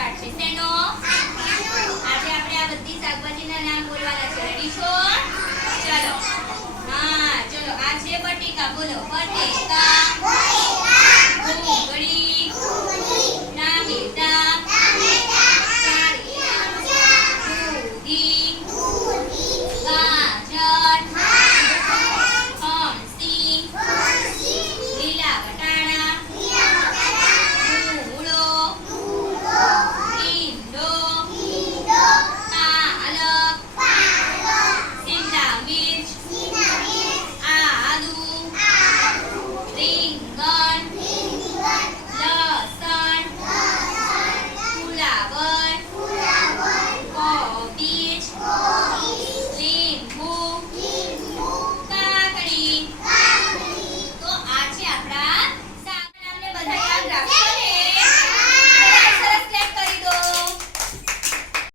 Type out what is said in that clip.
Chart છે શેનો? આજે આપણે આ બધી શાકભાજીના નામ બોલવાના છે. રેડી છો? ચલો. હા, ચલો. આ છે બટેકા. બોલો. બટેકા.